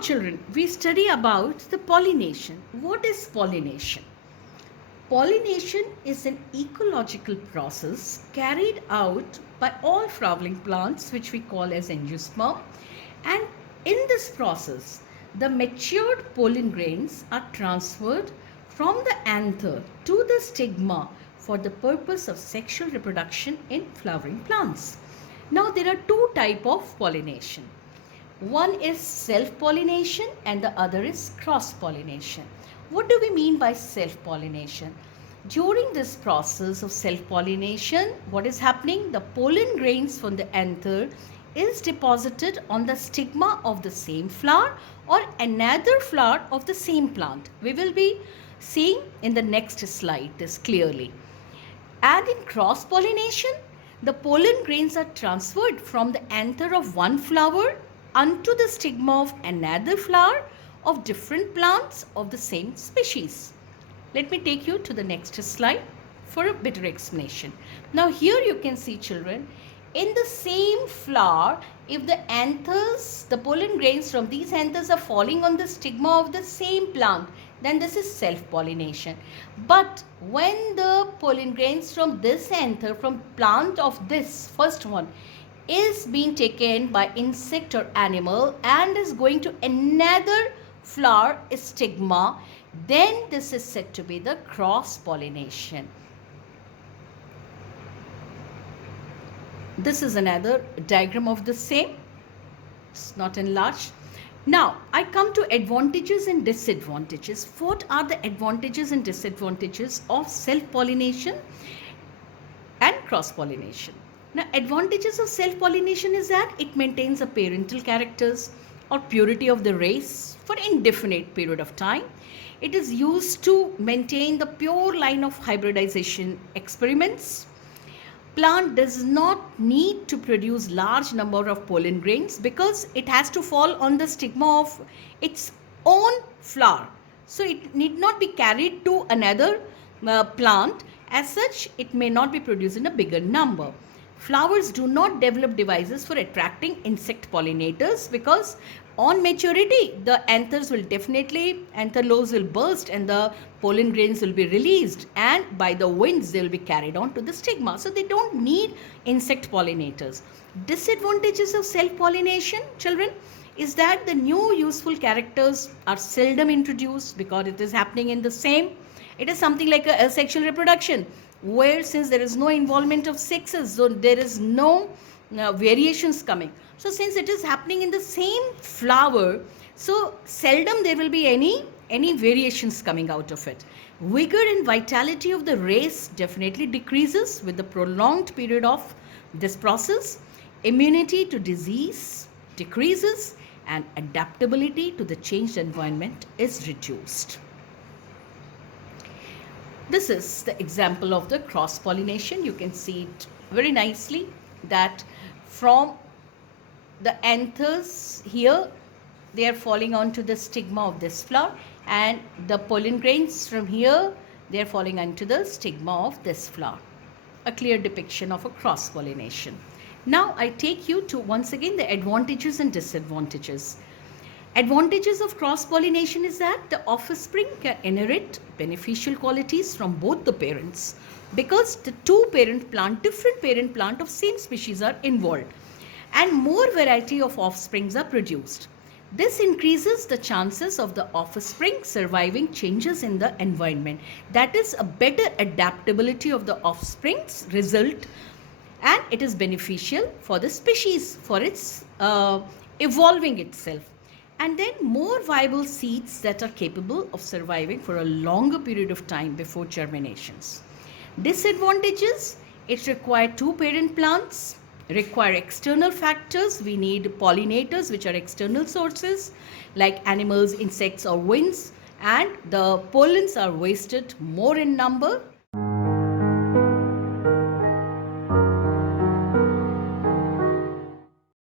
children, we study about the pollination. What is pollination? Pollination is an ecological process carried out by all flowering plants, which we call as angiosperm. And in this process, the matured pollen grains are transferred from the anther to the stigma for the purpose of sexual reproduction in flowering plants. Now, there are two types of pollination. One is self-pollination and the other is cross-pollination. What do we mean by self-pollination? During this process of self-pollination, what is happening? The pollen grains from the anther is deposited on the stigma of the same flower or another flower of the same plant. We will be seeing in the next slide this clearly. And in cross-pollination, the pollen grains are transferred from the anther of one flower unto the stigma of another flower of different plants of the same species. Let me take you to the next slide for a better explanation. Now here you can see, children, in the same flower, if the anthers, the pollen grains from these anthers are falling on the stigma of the same plant, then this is self-pollination. But when the pollen grains from this anther, from plant of this first one, is being taken by insect or animal and is going to another flower stigma, then this is said to be the cross-pollination. This is another diagram of the same. It's not enlarged. Now, I come to advantages and disadvantages. What are the advantages and disadvantages of self-pollination and cross-pollination? Now, advantages of self-pollination is that it maintains a parental characters or purity of the race for indefinite period of time. It is used to maintain the pure line of hybridization experiments. Plant does not need to produce large number of pollen grains because it has to fall on the stigma of its own flower. So it need not be carried to another plant. As such, it may not be produced in a bigger number. Flowers do not develop devices for attracting insect pollinators because on maturity, the anthers will definitely, anther lobes will burst and the pollen grains will be released, and by the winds they will be carried on to the stigma. So they don't need insect pollinators. Disadvantages of self-pollination, children, is that the new useful characters are seldom introduced because it is happening in the same. It is something like a sexual reproduction, where since there is no involvement of sexes, so there is no variations coming. So since it is happening in the same flower, so seldom there will be any variations coming out of it. Vigor and vitality of the race definitely decreases with the prolonged period of this process. Immunity to disease decreases and adaptability to the changed environment is reduced. This is the example of the cross-pollination. You can see it very nicely that from the anthers here, they are falling onto the stigma of this flower, and the pollen grains from here, they are falling onto the stigma of this flower. A clear depiction of a cross-pollination. Now I take you to once again the advantages and disadvantages. Advantages of cross-pollination is that the offspring can inherit beneficial qualities from both the parents because the different parent plant of same species are involved and more variety of offsprings are produced. This increases the chances of the offspring surviving changes in the environment. That is a better adaptability of the offspring's result, and it is beneficial for the species for its evolving itself. And then more viable seeds that are capable of surviving for a longer period of time before germinations. Disadvantages: it requires two parent plants, require external factors. We need pollinators, which are external sources like animals, insects or winds, and the pollens are wasted more in number